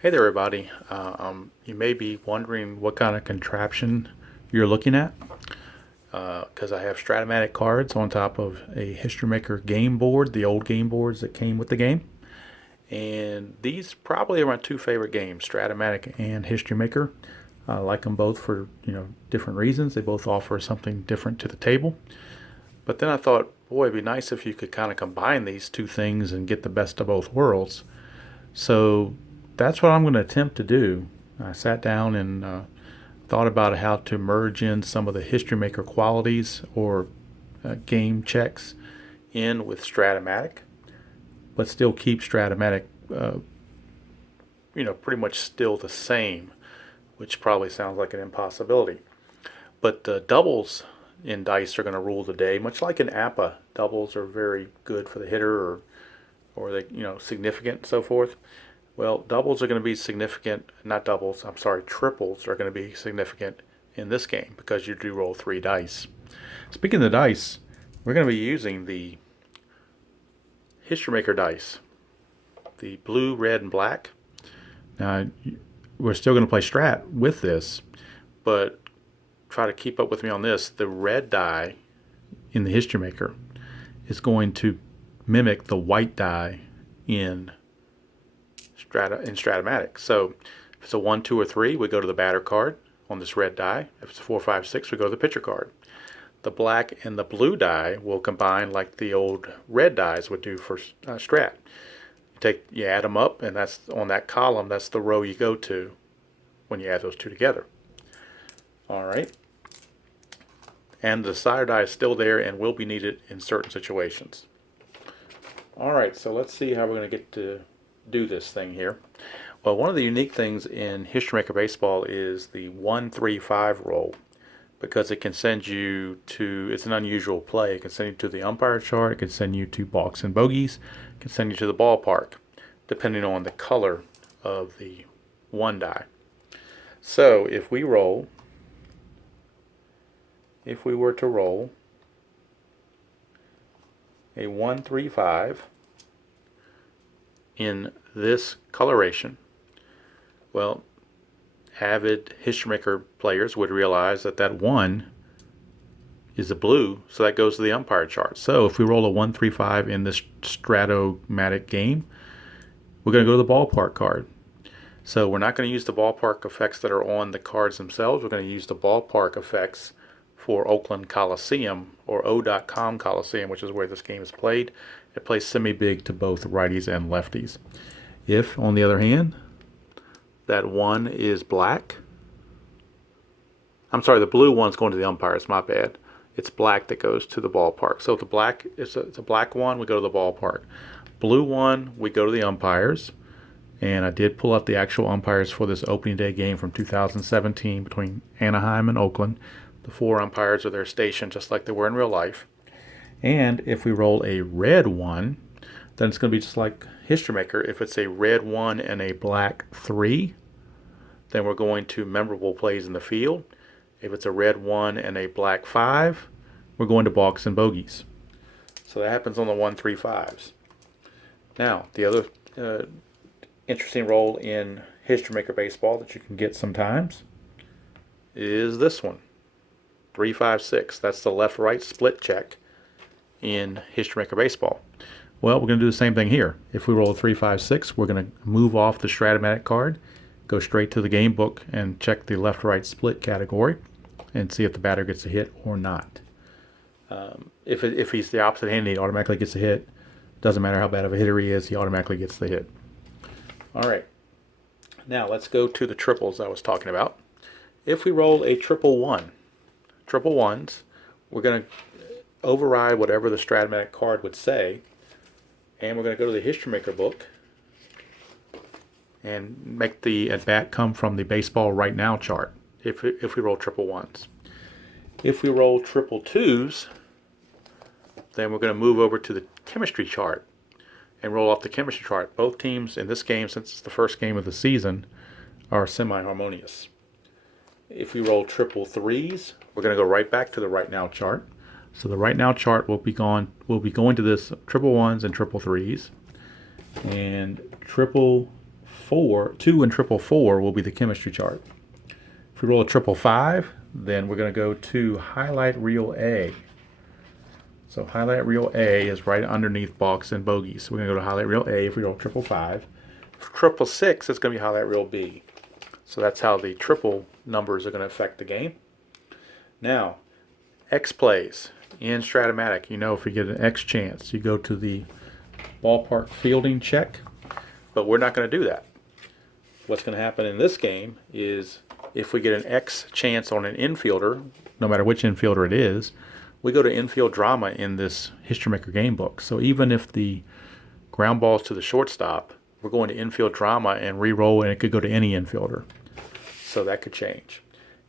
Hey there, everybody. You may be wondering what kind of contraption you're looking at, because I have Strat-O-Matic cards on top of a History Maker game board, the old game boards that came with the game. And these probably are my two favorite games, Strat-O-Matic and History Maker. I like them both for different reasons. They both offer something different to the table. But then I thought, boy, it'd be nice if you could kind of combine these two things and get the best of both worlds. So that's what I'm going to attempt to do. I sat down and thought about how to merge in some of the History Maker qualities or game checks in with Strat-O-Matic, but still keep Strat-O-Matic, pretty much still the same, which probably sounds like an impossibility. But the doubles in dice are going to rule the day, much like in APA. Doubles are very good for the hitter, or they significant and so forth. Well, doubles are going to be significant, not doubles, I'm sorry, triples are going to be significant in this game because you do roll 3 dice. Speaking of the dice, we're going to be using the History Maker dice, the blue, red, and black. Now, we're still going to play Strat with this, but try to keep up with me on this. The red die in the History Maker is going to mimic the white die in Strat-O-Matic. So if it's a 1, 2, or 3, we go to the batter card on this red die. If it's a 4, 5, 6, we go to the pitcher card. The black and the blue die will combine like the old red dies would do for Strat. You add them up, and that's on that column. That's the row you go to when you add those two together. All right. And the decider die is still there and will be needed in certain situations. All right, so let's see how we're going to get to do this thing here. Well, one of the unique things in History Maker Baseball is the 1-3-5 roll, because it can send you to, it's an unusual play. It can send you to the umpire chart, it can send you to balks and bogeys, it can send you to the ballpark, depending on the color of the 1 die. So if we were to roll a 1-3-5 in this coloration, well, avid History Maker players would realize that that 1 is a blue, so that goes to the umpire chart. So if we roll a 1-3-5 in this Strat-O-Matic game, we're going to go to the ballpark card. So we're not going to use the ballpark effects that are on the cards themselves. We're going to use the ballpark effects for Oakland Coliseum, or O.com Coliseum, which is where this game is played. It plays semi-big to both righties and lefties. If, on the other hand, that 1 is black, I'm sorry, the blue one's going to the umpires, my bad. It's black that goes to the ballpark. So if the black it's a black 1, we go to the ballpark. Blue 1, we go to the umpires. And I did pull up the actual umpires for this opening day game from 2017 between Anaheim and Oakland. The 4 umpires are there stationed just like they were in real life. And if we roll a red 1, then it's going to be just like History Maker. If it's a red 1 and a black 3, then we're going to memorable plays in the field. If it's a red 1 and a black 5, we're going to balks and bogeys. So that happens on the 1-3-5s. Now, the other interesting roll in History Maker Baseball that you can get sometimes is this one, 3-5-6. That's the left-right split check in History Maker Baseball. Well, we're going to do the same thing here. If we roll a 3-5-6, we're going to move off the Strat-O-Matic card, go straight to the game book, and check the left-right split category and see if the batter gets a hit or not. If he's the opposite hand, he automatically gets a hit. Doesn't matter how bad of a hitter he is, he automatically gets the hit. All right. Now let's go to the triples I was talking about. If we roll a triple 1, triple 1s, we're going to override whatever the Strat-O-Matic card would say, and we're going to go to the History Maker book and make the at-bat come from the Baseball Right Now chart if we roll triple 1s. If we roll triple 2s, then we're going to move over to the chemistry chart and roll off the chemistry chart. Both teams in this game, since it's the first game of the season, are semi-harmonious. If we roll triple 3s, we're going to go right back to the Right Now chart. So the Right Now chart will be going to this triple 1s and triple 3s. And triple 2 and triple 4 will be the chemistry chart. If we roll a triple 5, then we're going to go to highlight reel A. So highlight reel A is right underneath balks and bogeys. So we're going to go to highlight reel A if we roll triple 5. For triple 6, it's going to be highlight reel B. So that's how the triple numbers are going to affect the game. Now, X plays in Strat-O-Matic. You know, if you get an X chance, you go to the ballpark fielding check. But we're not going to do that. What's going to happen in this game is if we get an X chance on an infielder, no matter which infielder it is, we go to infield drama in this History Maker game book. So even if the ground ball's to the shortstop, we're going to infield drama and re-roll, and it could go to any infielder. So that could change.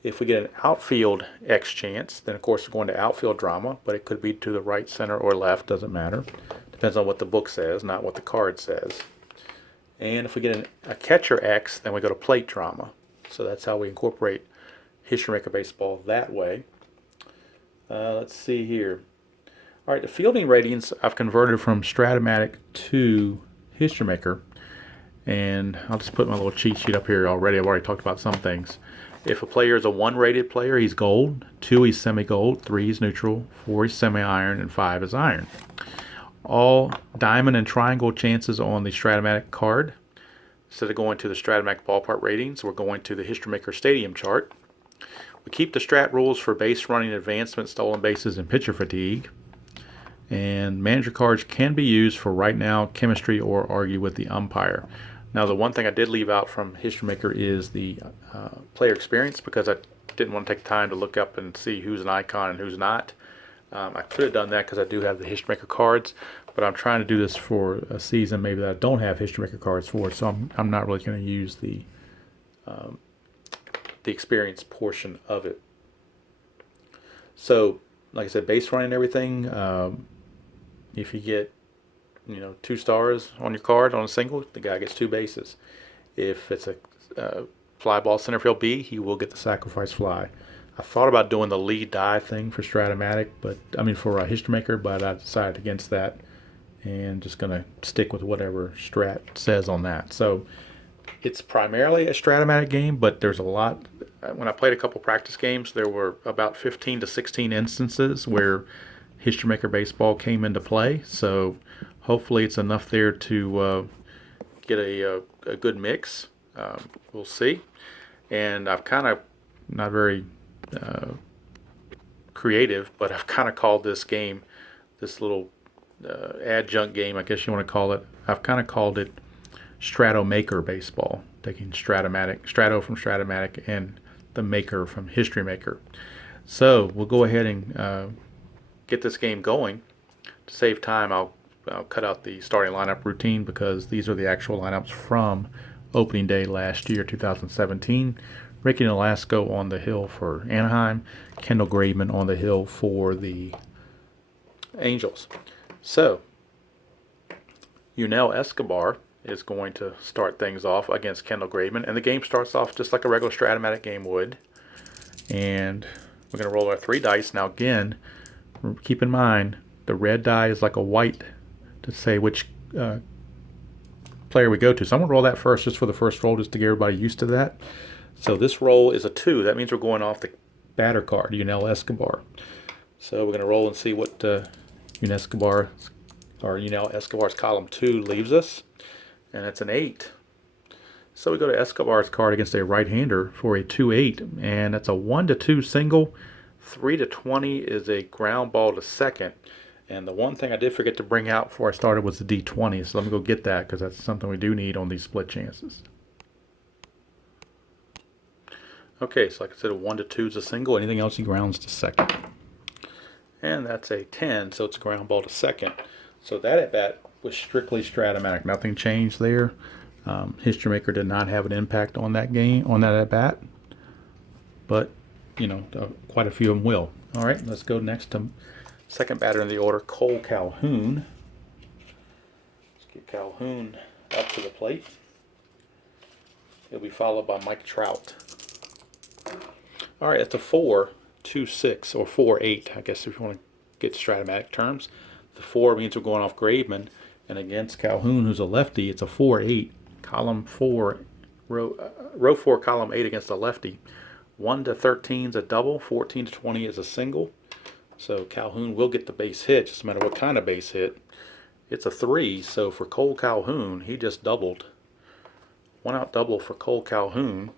If we get an outfield X chance, then of course we're going to outfield drama, but it could be to the right, center, or left, doesn't matter. Depends on what the book says, not what the card says. And if we get a catcher X, then we go to plate drama. So that's how we incorporate History Maker Baseball that way. Let's see here. All right, the fielding ratings I've converted from Strat-O-Matic to History Maker. And I'll just put my little cheat sheet up here already. I've already talked about some things. If a player is a 1-rated player, he's gold. 2, he's semi-gold. 3, he's neutral. 4, he's semi-iron. And 5 is iron. All diamond and triangle chances on the Strat-O-Matic card. Instead of going to the Strat-O-Matic ballpark ratings, we're going to the History Maker stadium chart. We keep the strat rules for base running, advancement, stolen bases, and pitcher fatigue. And manager cards can be used for right now, chemistry, or argue with the umpire. Now, the one thing I did leave out from History Maker is the player experience, because I didn't want to take time to look up and see who's an icon and who's not. I could have done that because I do have the History Maker cards, but I'm trying to do this for a season maybe that I don't have History Maker cards for, so I'm not really going to use the experience portion of it. So, like I said, base running and everything. If you get 2 stars on your card on a single, the guy gets 2 bases. If it's a fly ball center field B, he will get the sacrifice fly. I thought about doing the lead die thing for Strat-O-Matic, for History Maker, but I decided against that and just going to stick with whatever Strat says on that. So it's primarily a Strat-O-Matic game, but there's a lot. When I played a couple practice games, there were about 15 to 16 instances where History Maker Baseball came into play. So hopefully it's enough there to get a good mix. We'll see. And I've kind of, not very creative, but I've kind of called this game, this little adjunct game, I guess you want to call it, I've kind of called it Strat-O-Maker Baseball, taking Strat-O from Strat-O-Matic and the Maker from History Maker. So we'll go ahead and get this game going. To save time, I'll cut out the starting lineup routine because these are the actual lineups from opening day last year, 2017. Ricky Nolasco on the hill for Anaheim, Kendall Graveman on the hill for the Angels. So, Yunel Escobar is going to start things off against Kendall Graveman, and the game starts off just like a regular Strat-O-Matic game would. And we're going to roll our 3 dice. Now again, keep in mind, the red die is like a white to say which player we go to. So I'm going to roll that first just for the first roll, just to get everybody used to that. So this roll is a 2. That means we're going off the batter card, Yunel Escobar. So we're going to roll and see what Yunel Escobar's column 2 leaves us. And it's an 8. So we go to Escobar's card against a right-hander for a 2-8. And that's a 1-2 single. 3-20 is a ground ball to second. And the one thing I did forget to bring out before I started was the D20. So let me go get that because that's something we do need on these split chances. Okay, so like I said, a 1-2 is a single. Anything else he grounds to second. And that's a 10, so it's a ground ball to second. So that at bat was strictly Strat-O-Matic. Nothing changed there. History Maker did not have an impact on that game, on that at bat. But, quite a few of them will. All right, let's go next to second batter in the order, Cole Calhoun. Let's get Calhoun up to the plate. He'll be followed by Mike Trout. All right, that's a 4-2-6 or 4-8, I guess, if you want to get Strat-O-Matic terms. The 4 means we're going off Graveman, and against Calhoun, who's a lefty, it's a 4-8. column 4, row 4, column 8 against a lefty. 1 to 13 is a double, 14 to 20 is a single. So Calhoun will get the base hit, just no matter what kind of base hit. It's a 3, so for Cole Calhoun, he just doubled. 1 out double for Cole Calhoun.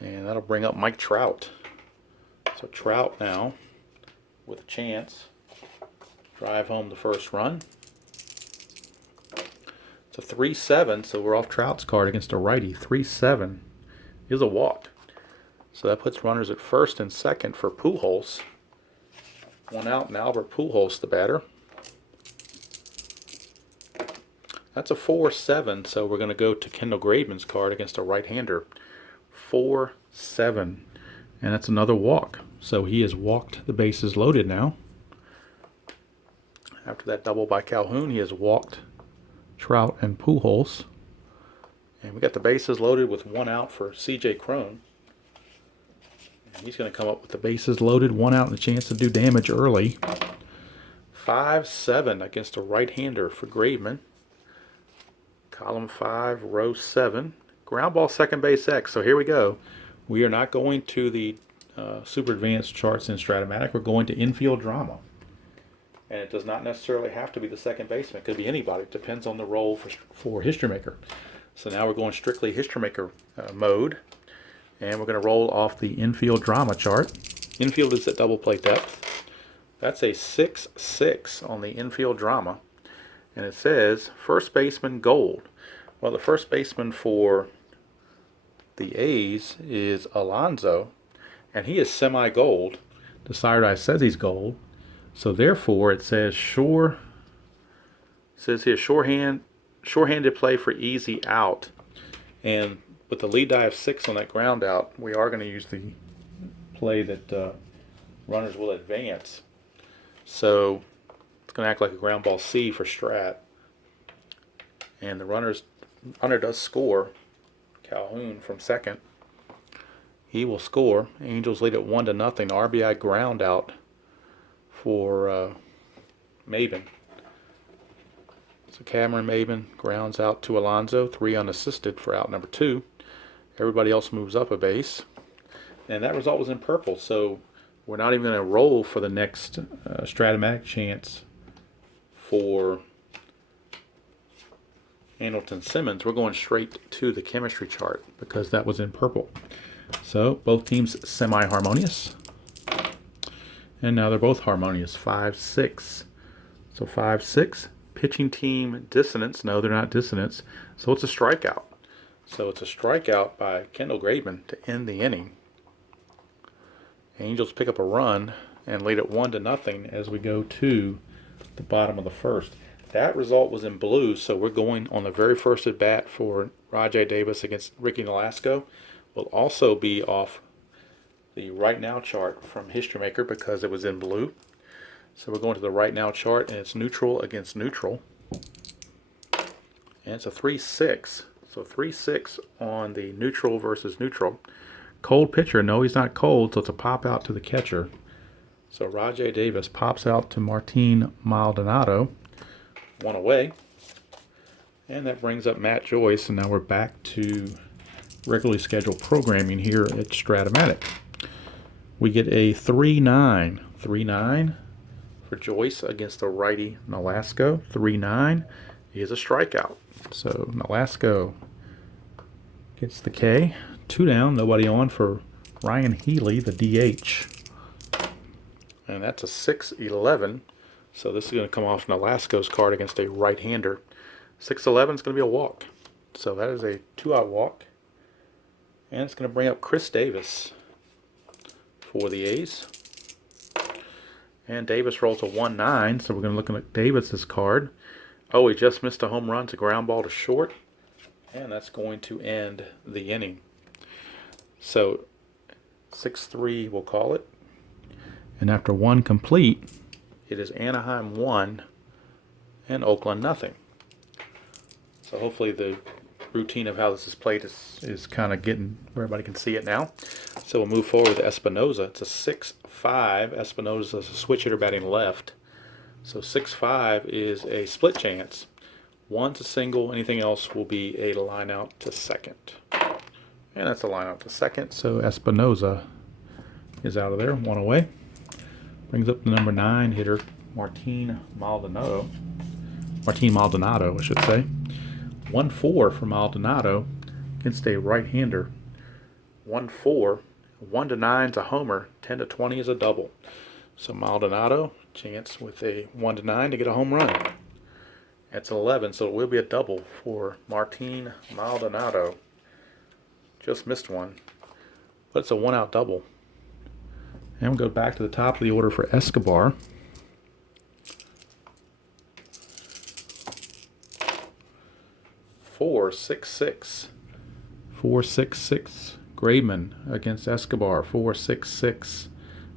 And that'll bring up Mike Trout. So Trout now with a chance. Drive home the first run. It's a 3-7, so we're off Trout's card against a righty. 3-7 is a walk. So that puts runners at first and second for Pujols. 1 out, and Albert Pujols, the batter. That's a 4-7, so we're going to go to Kendall Graveman's card against a right-hander. 4-7, and that's another walk. So he has walked the bases loaded now. After that double by Calhoun, he has walked Trout and Pujols. And we got the bases loaded with 1 out for C.J. Cron. And he's going to come up with the bases loaded, 1 out, and a chance to do damage early. 5-7 against a right-hander for Graveman. Column 5, row 7. Ground ball, second base X. So here we go. We are not going to the super advanced charts in Strat-O-Matic. We're going to infield drama. And it does not necessarily have to be the second baseman. It could be anybody. It depends on the role for History Maker. So now we're going strictly History Maker mode. And we're going to roll off the infield drama chart. Infield is at double play depth. That's a 6-6 on the infield drama. And it says first baseman gold. Well, the first baseman for the A's is Alonso, and he is semi-gold. The Sire Dice says he's gold. So therefore it says shorthanded play for easy out. And with the lead die of 6 on that ground out, we are going to use the play that runners will advance. So it's going to act like a ground ball C for Strat. And the runner does score. Calhoun from second. He will score. Angels lead at 1-0. RBI ground out for Maben. So Cameron Maben grounds out to Alonso. 3 unassisted for out number 2. Everybody else moves up a base. And that result was in purple. So we're not even going to roll for the next Strat-O-Matic chance for Andrelton Simmons. We're going straight to the chemistry chart because that was in purple. So both teams semi-harmonious. And now they're both harmonious. 5-6. So 5-6. Pitching team dissonance. No, they're not dissonance. So it's a strikeout. So it's a strikeout by Kendall Graveman to end the inning. Angels pick up a run and lead at 1-0 as we go to the bottom of the first. That result was in blue, so we're going on the very first at bat for Rajai Davis against Ricky Nolasco. Will also be off the right now chart from History Maker because it was in blue. So we're going to the right now chart, and it's neutral against neutral. And it's a 3-6. So 3-6 on the neutral versus neutral. Cold pitcher, no, he's not cold, so it's a pop out to the catcher. So Rajai Davis pops out to Martin Maldonado. 1 away. And that brings up Matt Joyce, and now we're back to regularly scheduled programming here at Strat-O-Matic. We get a 3-9. 3-9 for Joyce against the righty Nolasco. 3-9 is a strikeout. So Nolasco gets the K. 2 down, nobody on for Ryan Healy, the DH. And that's a 6-11. So this is going to come off Nolasco's card against a right-hander. 6-11 is going to be a walk. So that is a 2-out walk. And it's going to bring up Chris Davis for the A's. And Davis rolls a 1-9, so we're going to look at Davis's card. Oh, he just missed a home run. It's a ground ball to short. And that's going to end the inning. So 6-3, we'll call it. And after 1 complete, it is Anaheim 1 and Oakland 0. So hopefully the routine of how this is played is kind of getting where everybody can see it now. So we'll move forward with Espinoza. It's a 6-5. Espinoza is a switch hitter batting left. So 6-5 is a split chance. One's a single, anything else will be a line out to second. And that's a line out to second, so Espinoza is out of there, one away. Brings up the number 9 hitter, Martin Maldonado, I should say. 1-4 for Maldonado against a right-hander. 1-4, 1-9 is a homer, 10-20 is a double. So Maldonado, chance with a 1-9 to get a home run. That's 11, so it will be a double for Martin Maldonado. Just missed one, but it's a 1-out double. And we'll go back to the top of the order for Escobar. Four, 6-6. 4-6-6. Graveman against Escobar. 4-6-6.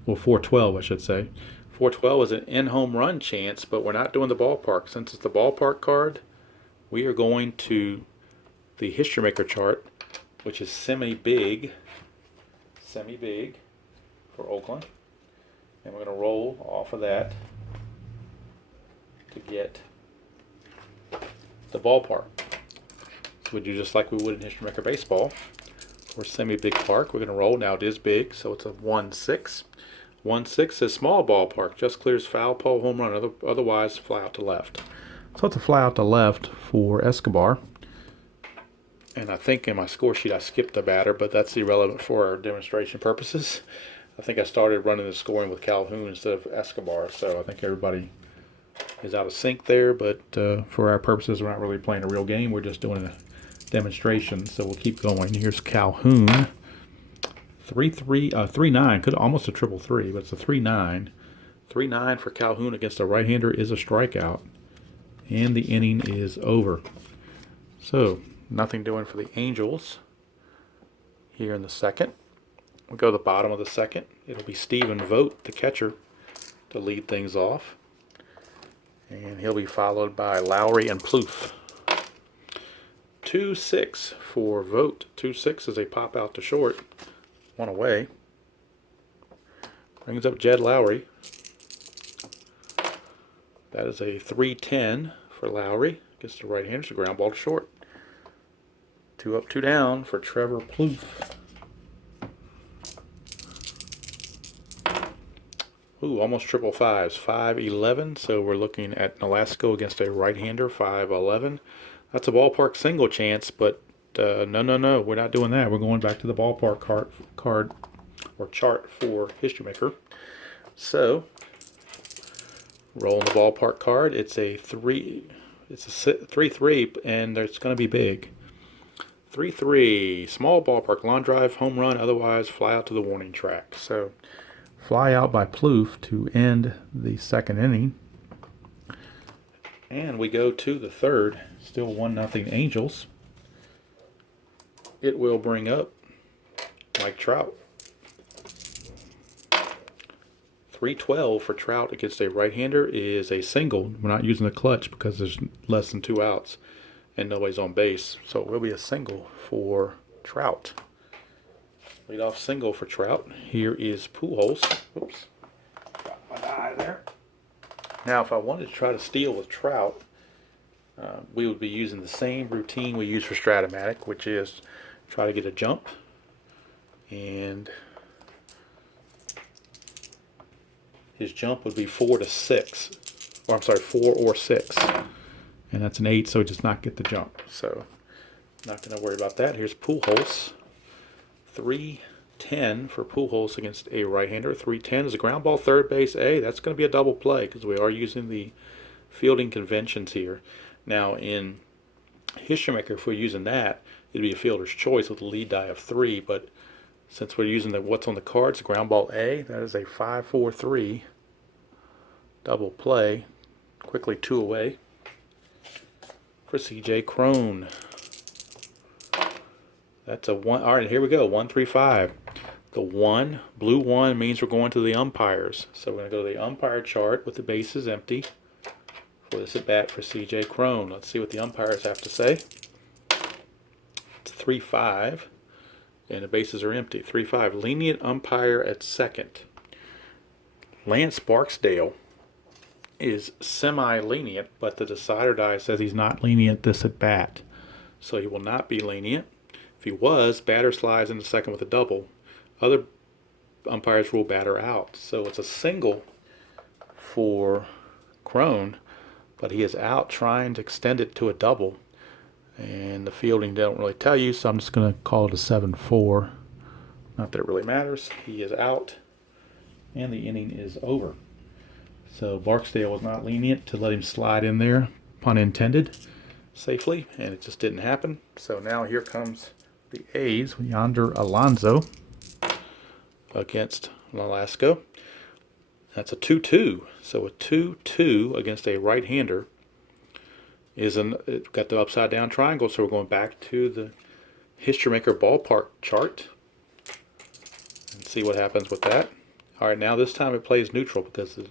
Well, 4-12, I should say. 4-12 is an in-home run chance, but we're not doing the ballpark. Since it's the ballpark card, we are going to the History Maker chart, which is semi-big for Oakland. And we're going to roll off of that to get the ballpark. So we do just like we would in History Maker Baseball. For semi-big park, we're going to roll. Now it is big, so it's a 1-6. 1-6 is small ballpark, just clears foul pole, home run, otherwise fly out to left. So it's a fly out to left for Escobar. And I think in my score sheet I skipped the batter, but that's irrelevant for our demonstration purposes. I think I started running the scoring with Calhoun instead of Escobar, so I think everybody is out of sync there. But for our purposes, we're not really playing a real game. We're just doing a demonstration, so we'll keep going. Here's Calhoun. 3-9, could almost a 3-3, but it's a 3-9. 3-9 for Calhoun against a right-hander is a strikeout, and the inning is over. So nothing doing for the Angels here in the second. We'll go to the bottom of the second. It'll be Stephen Vogt, the catcher, to lead things off, and he'll be followed by Lowry and Plouffe. 2-6 for Vogt. 2-6 is a pop out to short. One away. Brings up Jed Lowry. That is a 3-10 for Lowry. Gets the right hander. It's a ground ball to short. 2 up, 2 down for Trevor Plouffe. Ooh, almost triple fives. 5-11. So we're looking at Nolasco against a right-hander. 5-11. That's a ballpark single chance, but no. We're not doing that. We're going back to the ballpark card or chart for History Maker. So, rolling the ballpark card. It's a 3. It's a 3-3, and it's going to be big. 3-3, small ballpark, line drive, home run. Otherwise, fly out to the warning track. So, fly out by Plouffe to end the second inning. And we go to the third. Still 1-0 Angels. It will bring up Mike Trout. 3-12 for Trout against a right-hander is a single. We're not using the clutch because there's less than 2 outs and nobody's on base. So it will be a single for Trout. Leadoff single for Trout. Here is Pujols. Oops. Got my eye there. Now, if I wanted to try to steal with Trout, we would be using the same routine we use for Strat-O-Matic, which is try to get a jump, and his jump would be 4 to 6, or I'm sorry, 4 or 6, and that's an 8, so he does not get the jump. So, not going to worry about that. Here's Pujols. 3-10 for Pujols against a right-hander. 3-10 is a ground ball, third base. That's going to be a double play because we are using the fielding conventions here. Now, in History Maker, if we're using that, it'd be a fielder's choice with a lead die of 3, but since we're using what's on the cards, ground ball A, that is a 5-4-3 double play. Quickly 2 away for C.J. Cron. That's a 1. All right, here we go. 1-3-5. The 1, blue 1, means we're going to the umpires. So we're going to go to the umpire chart with the bases empty for this at bat for C.J. Cron. Let's see what the umpires have to say. It's 3-5, and the bases are empty. 3-5. Lenient umpire at second. Lance Barksdale is semi-lenient, but the decider die says he's not lenient this at bat. So he will not be lenient. If he was, batter slides into second with a double. Other umpires rule batter out. So it's a single for Crone, but he is out trying to extend it to a double. And the fielding don't really tell you, so I'm just going to call it a 7-4. Not that it really matters. He is out, and the inning is over. So Barksdale was not lenient to let him slide in there, pun intended, safely, and it just didn't happen. So now here comes the A's, Yonder Alonso against Nolasco. That's a 2-2. So a 2-2 against a right-hander it got the upside down triangle. So we're going back to the History Maker ballpark chart and see what happens with that. All right, now this time it plays neutral because the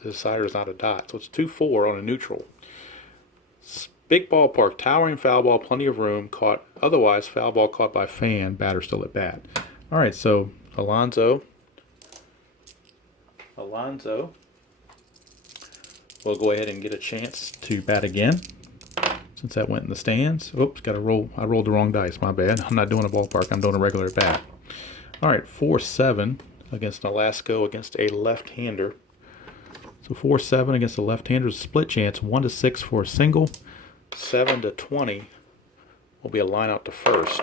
decider is not a dot. So it's 2-4 on a neutral. Big ballpark, towering foul ball, plenty of room, caught, otherwise foul ball caught by fan, batter still at bat. All right, so Alonso will go ahead and get a chance to bat again since that went in the stands. Oops, got to roll. I rolled the wrong dice, my bad. I'm not doing a ballpark, I'm doing a regular bat. All right, 4-7 against Nolasco against a left-hander. So 4-7 against a left-hander is a split chance, 1-6 for a single. 7-20 will be a line out to first,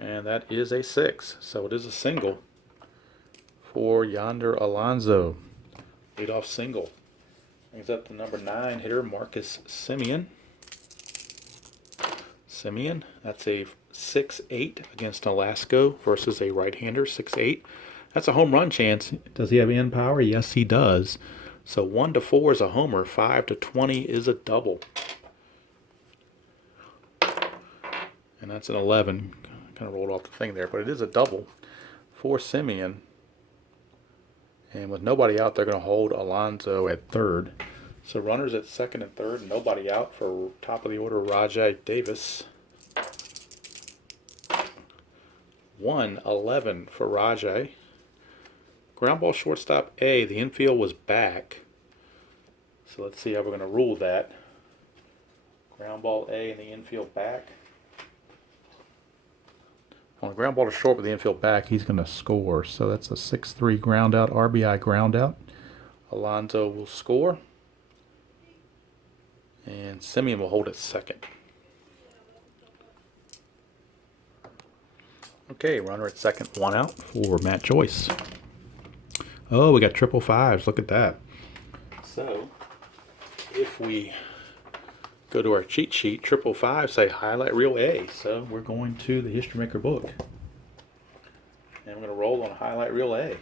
and that is a 6. So it is a single for Yonder Alonso. Leadoff single. Brings up the number 9 hitter, Marcus Semien. That's a 6-8 against Nolasco versus a right-hander, 6-8. That's a home run chance. Does he have end power? Yes, he does. So 1-4 is a homer, 5-20 is a double. And that's an 11. Kind of rolled off the thing there, but it is a double for Semien. And with nobody out, they're going to hold Alonso at third. So runners at second and third, nobody out for top of the order, Rajai Davis. 1-11 for Rajai. Ground ball shortstop A, the infield was back. So let's see how we're going to rule that. Ground ball A and the infield back. On a ground ball to short with the infield back, he's going to score. So that's a 6-3 ground out, RBI ground out. Alonso will score. And Semien will hold at second. Okay, runner at second, 1 out for Matt Joyce. Oh, we got triple fives. Look at that. So, if we go to our cheat sheet, triple five, say highlight reel A. So we're going to the History Maker book. And we're going to roll on highlight reel A.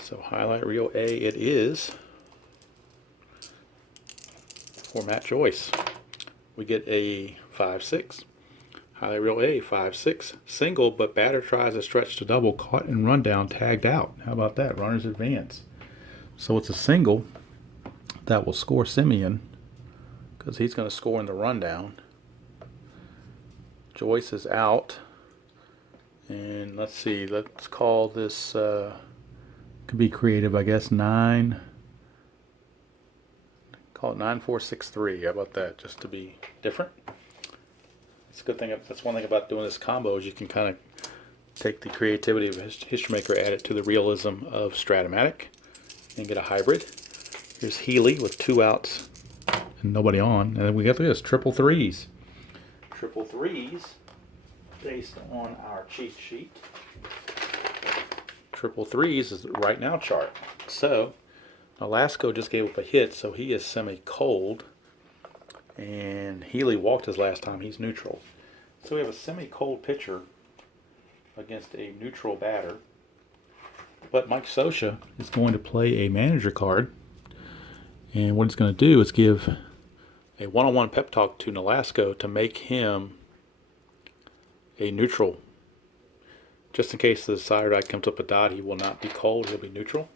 So highlight reel A it is for Matt Joyce. We get a 5-6. Highlight reel A, 5-6. Single, but batter tries a stretch to double, caught and run down, tagged out. How about that? Runners advance. So it's a single that will score Semien because he's going to score in the rundown. Joyce is out. And let's see, let's call this, could be creative, I guess, 9. Call it 9-4-6-3. How about that, just to be different? It's a good thing. That's one thing about doing this combo is you can kind of take the creativity of History Maker, add it to the realism of Strat-O-Matic, and get a hybrid. Here's Healy with 2 outs and nobody on. And then we got this, triple threes. Triple threes based on our cheat sheet. Triple threes is the right now chart. So, Nolasco just gave up a hit, so he is semi-cold. And Healy walked his last time. He's neutral. So we have a semi-cold pitcher against a neutral batter. But Mike Scioscia is going to play a manager card. And what he's going to do is give a one-on-one pep talk to Nolasco to make him a neutral. Just in case the decider die comes up a dot, he will not be cold. He'll be neutral.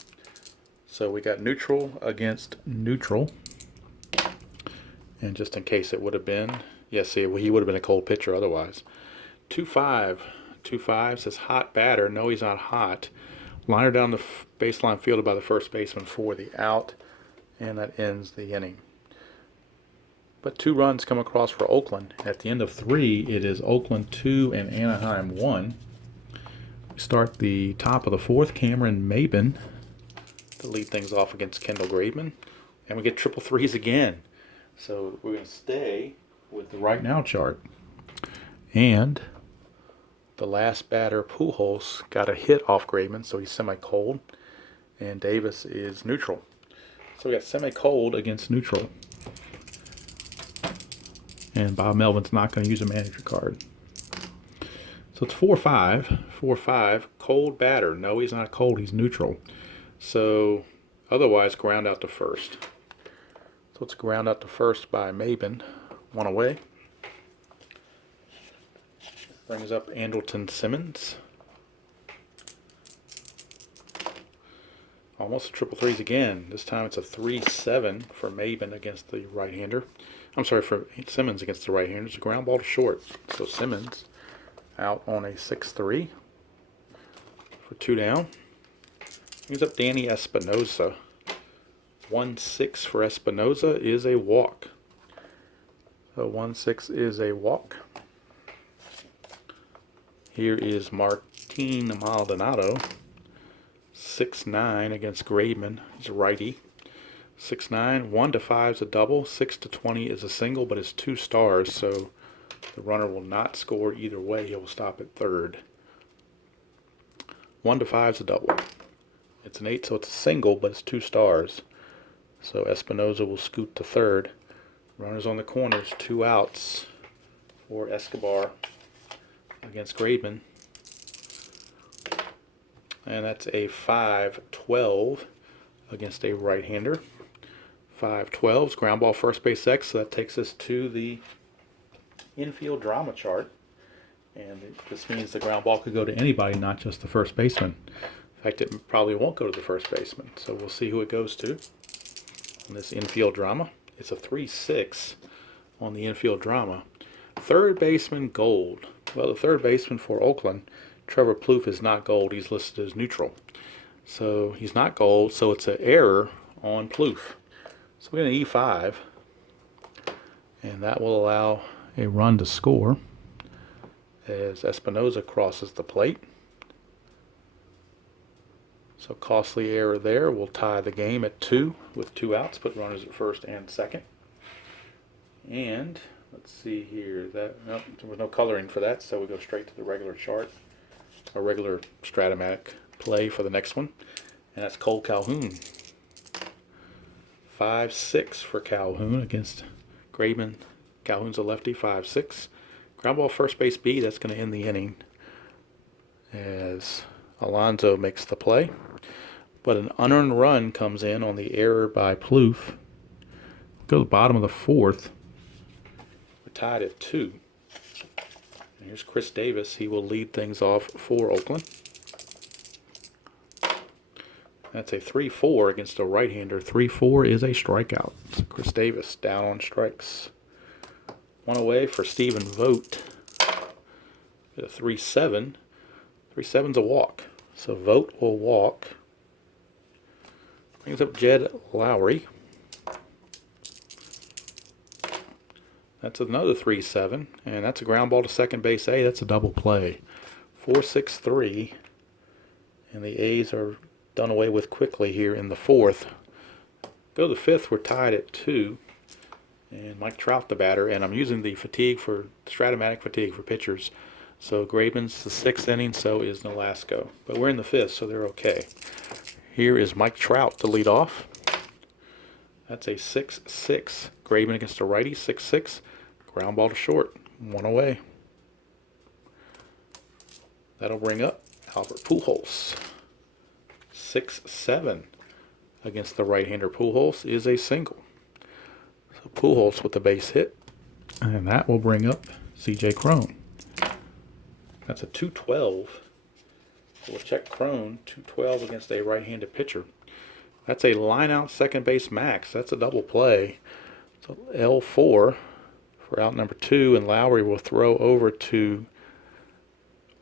So we got neutral against neutral. And just in case it would have been, yes, see, he would have been a cold pitcher otherwise. 2-5. 2-5 says hot batter. No, he's not hot. Liner down the baseline fielded by the first baseman for the out, and that ends the inning. But 2 runs come across for Oakland. At the end of 3, it is Oakland 2 and Anaheim 1. We start the top of the 4th, Cameron Maben to lead things off against Kendall Graveman. And we get triple threes again. So we're going to stay with the right now chart. And the last batter, Pujols, got a hit off Graveman, so he's semi-cold. And Davis is neutral. So we got semi-cold against neutral. And Bob Melvin's not going to use a manager card. So it's 4-5. 4-5. Cold batter. No, he's not cold. He's neutral. So otherwise, ground out to first. So it's ground out to first by Maben. 1 away. Brings up Andrelton Simmons. Almost triple threes again. This time it's a 3-7 for Maben against the right-hander. I'm sorry, for Simmons against the right-hander. It's a ground ball to short. So Simmons out on a 6-3 for 2 down. Brings up Danny Espinosa. 1-6 for Espinosa is a walk. So 1-6 is a walk. Here is Martin Maldonado. 6-9 against Graveman. He's a righty. 6-9. 1-5 is a double. 6-20 is a single, but it's 2 stars, so the runner will not score either way. He will stop at third. 1-5 is a double. It's an 8, so it's a single, but it's 2 stars. So Espinosa will scoot to third. Runners on the corners, 2 outs for Escobar against Graveman. And that's a 5-12 against a right-hander. 5-12 is ground ball first base X, so that takes us to the infield drama chart. And this means the ground ball could go to anybody, not just the first baseman. In fact, it probably won't go to the first baseman. So we'll see who it goes to in this infield drama. It's a 3-6 on the infield drama. Third baseman, gold. Well, the third baseman for Oakland, Trevor Plouffe, is not gold. He's listed as neutral. So he's not gold, so it's an error on Plouffe. So we're going to E5, and that will allow a run to score as Espinosa crosses the plate. So costly error there. We'll tie the game at 2 with 2 outs, put runners at first and second. And let's see here. There was no coloring for that, so we go straight to the regular chart, a regular Strat-O-Matic play for the next one, and that's Cole Calhoun. 5-6 for Calhoun against Graveman. Calhoun's a lefty. 5-6. Ground ball first base B. That's going to end the inning as Alonso makes the play. But an unearned run comes in on the error by Plouffe. Go to the bottom of the 4th. We're tied at 2. And here's Chris Davis. He will lead things off for Oakland. That's a 3-4 against a right-hander. 3-4 is a strikeout. So Chris Davis down on strikes. 1 away for Stephen Vogt. A 3-7. 3-7's a walk. So Vogt will walk. Brings up Jed Lowry. That's another 3-7. And that's a ground ball to second base A. That's a double play. 4-6-3. And the A's are done away with quickly here in the 4th. Go to the 5th, we're tied at 2. And Mike Trout the batter, and I'm using the Strat-O-Matic fatigue for pitchers. So Graveman's the 6th inning, so is Nolasco. But we're in the 5th, so they're okay. Here is Mike Trout to lead off. That's a 6-6. Graveman against a righty, 6-6. Ground ball to short, 1 away. That'll bring up Albert Pujols. 6-7 against the right-hander. Pujols is a single. So Pujols with the base hit. And that will bring up C.J. Cron. That's a 2-12. We'll check Cron. 2-12 against a right-handed pitcher. That's a line-out second base max. That's a double play. So L4 for out number 2. And Lowry will throw over to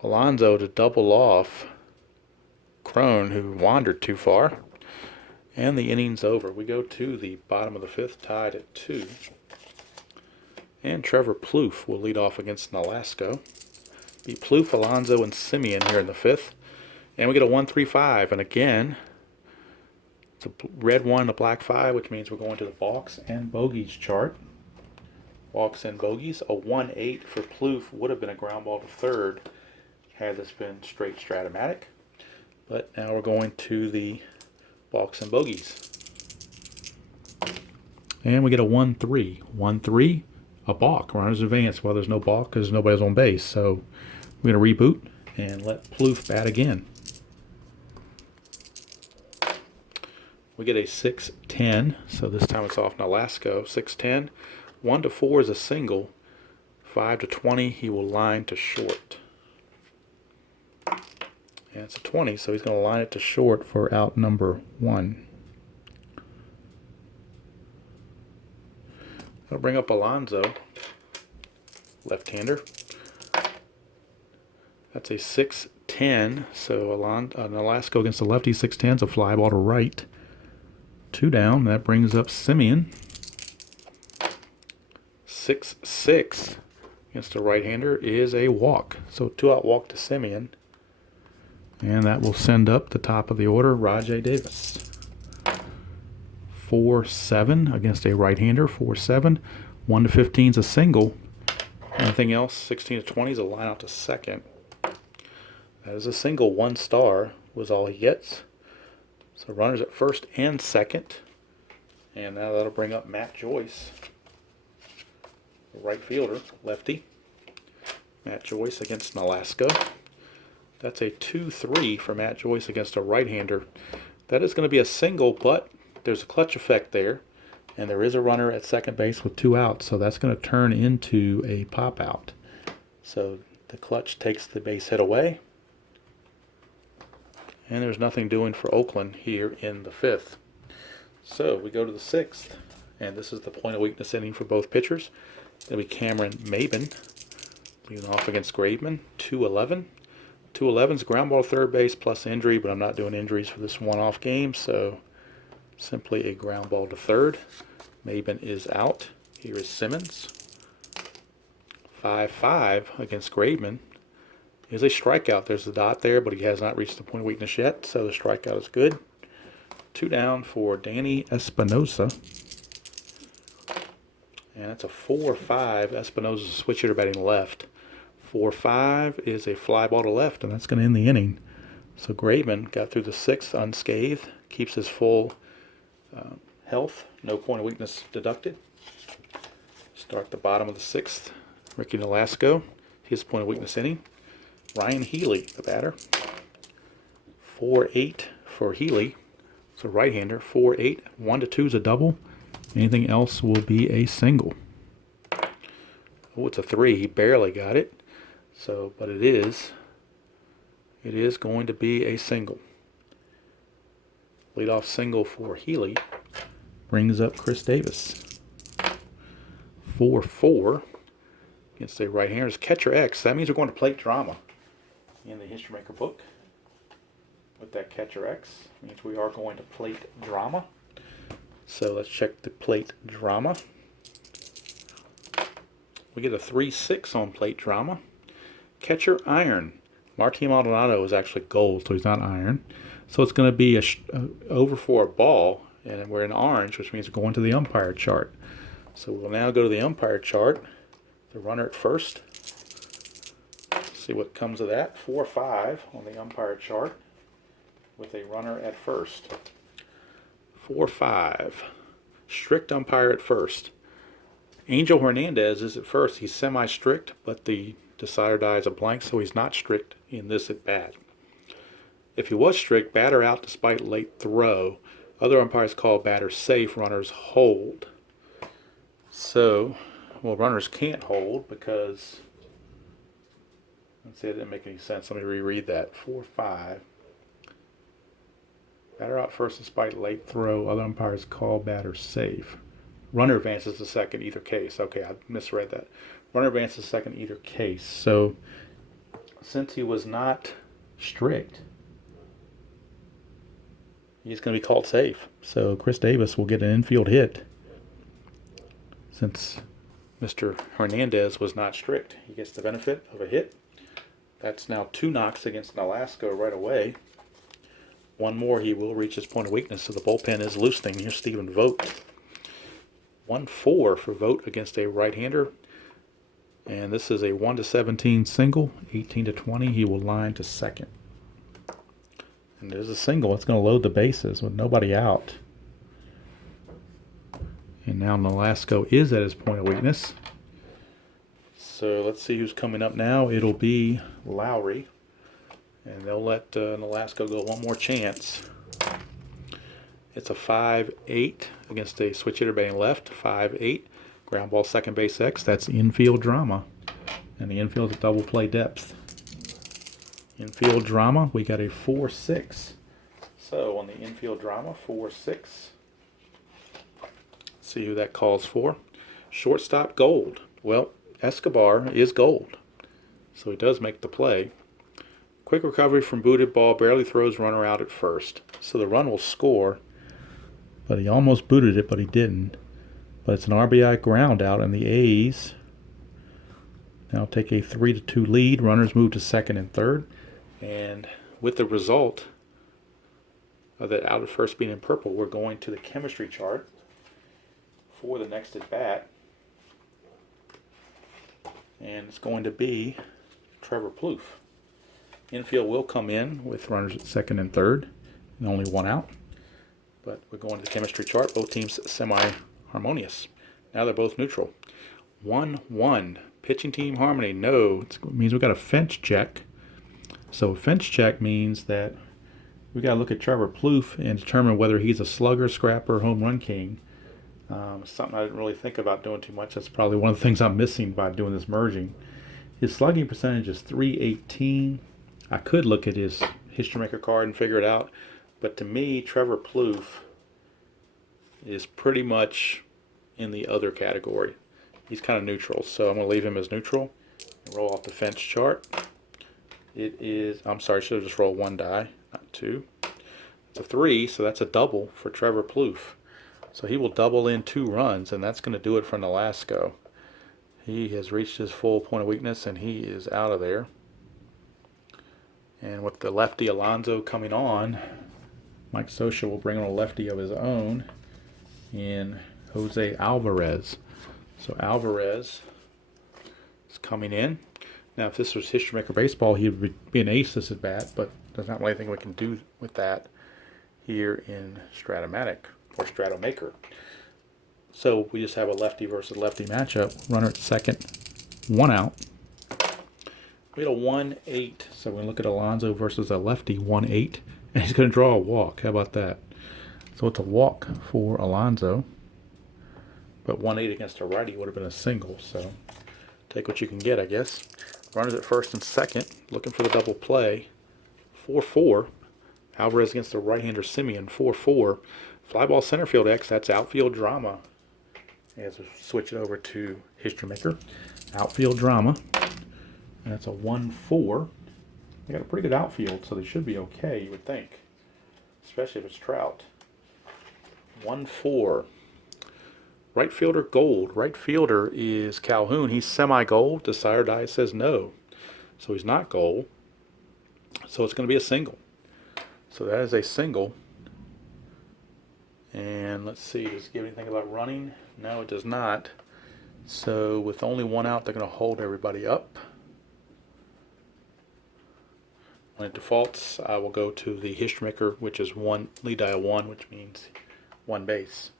Alonso to double off Crone, who wandered too far. And the inning's over. We go to the bottom of the fifth, tied at 2. And Trevor Plouffe will lead off against Nolasco. Be Plouffe, Alonso, and Simeon here in the fifth. And we get a 1-3-5. And again, it's a red 1 and a black 5, which means we're going to the balks and bogeys chart. Walks and bogeys. A 1-8 for Plouffe would have been a ground ball to third had this been straight Strat-O-Matic. But now we're going to the balks and bogeys. And we get a 1-3. 1-3, a balk. Runners advance. Well, there's no balk because nobody's on base. So we're going to reboot and let Plouffe bat again. We get a 6-10. So this time it's off Nolasco. 6-10. 1-4 is a single. 5-20, he will line to short. And it's a 20, so he's going to line it to short for out number 1. I'll bring up Alonso, left-hander. That's a 6-10, so Nolasco against the lefty, 6-10's a fly ball to right. 2 down, that brings up Simeon. 6-6 against the right-hander is a walk. So 2-out walk to Simeon. And that will send up the top of the order, Rajay Davis. 4-7 against a right-hander, 4-7. 1-15 is a single. Anything else, 16-20 is a line out to second. That is a single. 1 star was all he gets. So runners at first and second. And now that'll bring up Matt Joyce, the right fielder, lefty. Matt Joyce against Nolasco. That's a 2-3 for Matt Joyce against a right-hander. That is going to be a single, but there's a clutch effect there. And there is a runner at second base with 2 outs, so that's going to turn into a pop-out. So the clutch takes the base hit away. And there's nothing doing for Oakland here in the 5th. So we go to the 6th, and this is the point of weakness inning for both pitchers. It'll be Cameron Maben leading off against Graveman, 2-11. 2-11's ground ball to third base plus injury, but I'm not doing injuries for this one-off game, so simply a ground ball to third. Maben is out. Here is Simmons. 5-5 against Graveman is a strikeout. There's the dot there, but he has not reached the point of weakness yet, so the strikeout is good. 2 down for Danny Espinosa. And that's a 4-5. Espinosa's a switch hitter batting left. 4-5 is a fly ball to left, and that's going to end the inning. So Graveman got through the 6th unscathed, keeps his full health, no point of weakness deducted. Start the bottom of the 6th. Ricky Nolasco, his point of weakness inning. Ryan Healy, the batter. 4-8 for Healy. It's a right-hander. 4-8. 1-2 is a double. Anything else will be a single. Oh, it's a 3. He barely got it. So, but it is going to be a single. Leadoff single for Healy brings up Chris Davis. 4-4 against a right-hander. Catcher X. That means we're going to plate drama in the History Maker book. With that catcher X, means we are going to plate drama. So let's check the plate drama. We get a 3-6 on plate drama. Catcher iron. Martin Maldonado is actually gold, so he's not iron. So it's going to be over for a ball, and we're in orange, which means we're going to the umpire chart. So we'll now go to the umpire chart. The runner at first. See what comes of that. 4-5 on the umpire chart with a runner at first. 4-5. Strict umpire at first. Angel Hernandez is at first. He's semi-strict, but the decider die is a blank, so he's not strict in this at bat. If he was strict, batter out despite late throw. Other umpires call batter safe, runners hold. So, well, runners can't hold because, let's see, it didn't make any sense. Let me reread that. 4-5. Batter out first despite late throw. Other umpires call batter safe. Runner advances to second either case. Okay, I misread that. Runner advances to second either case. So, since he was not strict, he's going to be called safe. So Chris Davis will get an infield hit since Mr. Hernandez was not strict. He gets the benefit of a hit. That's now 2 knocks against Nolasco right away. One more, he will reach his point of weakness, so the bullpen is loosening. Here's Stephen Vogt. 1-4 for Vogt against a right-hander. And this is a 1-17 single, 18-20. He will line to second. And there's a single. It's going to load the bases with nobody out. And now Nolasco is at his point of weakness. So let's see who's coming up now. It'll be Lowry. And they'll let Nolasco go one more chance. It's a 5-8 against a switch hitter batting left. 5-8. Ground ball second base X. That's infield drama. And the infield's a double play depth. Infield drama, we got a 4-6. So on the infield drama, 4-6. See who that calls for. Shortstop Gold. Well, Escobar is Gold. So he does make the play. Quick recovery from booted ball, barely throws runner out at first. So the run will score, but he almost booted it, but he didn't. But it's an RBI ground out, and the A's now take a 3-2 lead. Runners move to second and third. And with the result of that out at first being in purple, we're going to the chemistry chart for the next at bat. And it's going to be Trevor Plouffe. Infield will come in with runners at second and third, and only one out. But we're going to the chemistry chart. Both teams semi-harmonious. Now they're both neutral. 1-1. Pitching team harmony. No. It means we've got a fence check. So fence check means that we got to look at Trevor Plouffe and determine whether he's a slugger, scrapper, home run king. Something I didn't really think about doing too much. That's probably one of the things I'm missing by doing this merging. His slugging percentage is .318. I could look at his history maker card and figure it out, but to me, Trevor Plouffe is pretty much in the other category. He's kind of neutral, so I'm going to leave him as neutral and roll off the fence chart. It is, I'm sorry, I should have just rolled 1 die, not 2. It's a 3, so that's a double for Trevor Plouffe. So he will double in 2 runs, and that's going to do it for Nolasco. He has reached his full point of weakness, and he is out of there. And with the lefty Alonso coming on, Mike Scioscia will bring on a lefty of his own in Jose Alvarez. So Alvarez is coming in. Now, if this was History Maker Baseball, he would be an ace this at bat, but there's not really anything we can do with that here in Strat-O-Matic or Strat-O-Maker. So we just have a lefty versus lefty matchup. Runner at second, 1 out. We had a 1-8, so we're going to look at Alonso versus a lefty, 1-8, and he's going to draw a walk. How about that? So it's a walk for Alonso, but 1-8 against a righty would have been a single, so take what you can get, I guess. Runners at first and second, looking for the double play, 4-4. Alvarez against the right-hander Simeon, 4-4. Fly ball center field X, that's outfield drama. As we switch it over to History Maker, outfield drama. And that's a 1-4. They got a pretty good outfield, so they should be okay, you would think. Especially if it's Trout. 1-4. Right fielder Gold. Right fielder is Calhoun. He's semi-gold. The sire die says no. So he's not gold. So it's going to be a single. So that is a single. And let's see, does it give anything about running? No, it does not. So with only 1 out, they're going to hold everybody up. When it defaults, I will go to the History Maker, which is lead die 1, which means 1 base.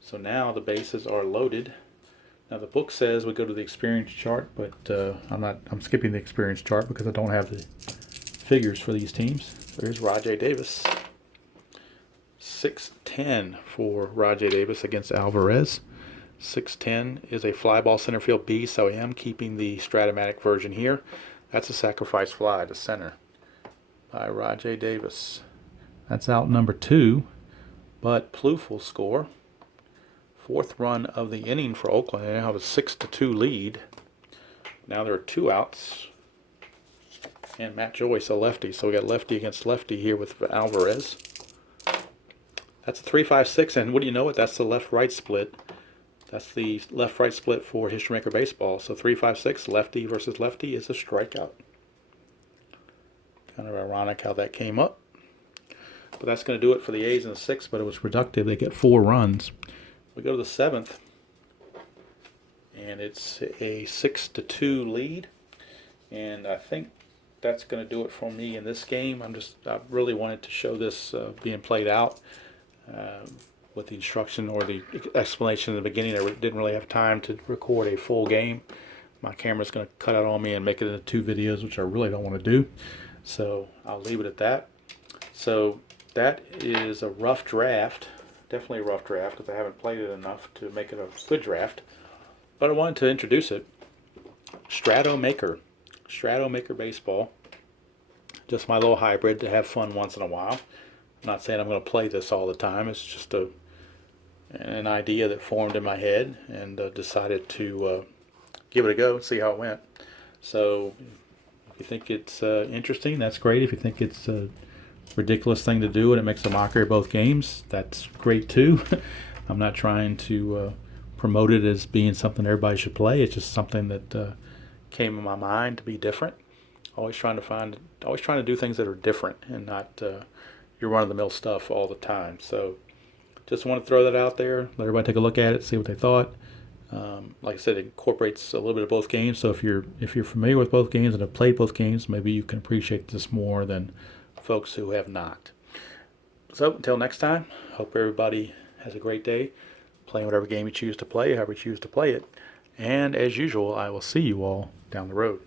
So now the bases are loaded. Now the book says we go to the experience chart, but I'm skipping the experience chart because I don't have the figures for these teams. There's Rajay Davis. 6-10 for Rajay Davis against Alvarez. 6-10 is a fly ball center field B, so I am keeping the Strat-O-Matic version here. That's a sacrifice fly to center by Rajay Davis. That's out number 2, but Plouffe will score. 4th run of the inning for Oakland. They now have a 6-2 lead. Now there are 2 outs. And Matt Joyce, a lefty. So we got lefty against lefty here with Alvarez. That's a 3-5-6, and what do you know it? That's the left-right split. That's the left-right split for History-Maker Baseball. So 3-5-6, lefty versus lefty, is a strikeout. Kind of ironic how that came up. But that's going to do it for the A's in the 6th, but it was productive. They get 4 runs. We go to the 7th, and it's a 6-2 lead. And I think that's going to do it for me in this game. I really wanted to show this being played out with the instruction or the explanation in the beginning. I didn't really have time to record a full game. My camera's going to cut out on me and make it into 2 videos, which I really don't want to do. So I'll leave it at that. So that is a rough draft. Definitely a rough draft because I haven't played it enough to make it a good draft. But I wanted to introduce it. Strat-O-Maker. Strat-O-Maker Baseball. Just my little hybrid to have fun once in a while. I'm not saying I'm going to play this all the time. It's just an idea that formed in my head, and decided to give it a go and see how it went. So if you think it's interesting, that's great. If you think it's a ridiculous thing to do and it makes a mockery of both games, that's great too. I'm not trying to promote it as being something everybody should play. It's just something that came in my mind to be different. Always trying to do things that are different and not your run-of-the-mill stuff all the time. So just want to throw that out there, let everybody take a look at it, see what they thought. Like I said, it incorporates a little bit of both games. So if you're familiar with both games and have played both games, maybe you can appreciate this more than folks who have not. So until next time, hope everybody has a great day playing whatever game you choose to play, however you choose to play it. And as usual, I will see you all down the road.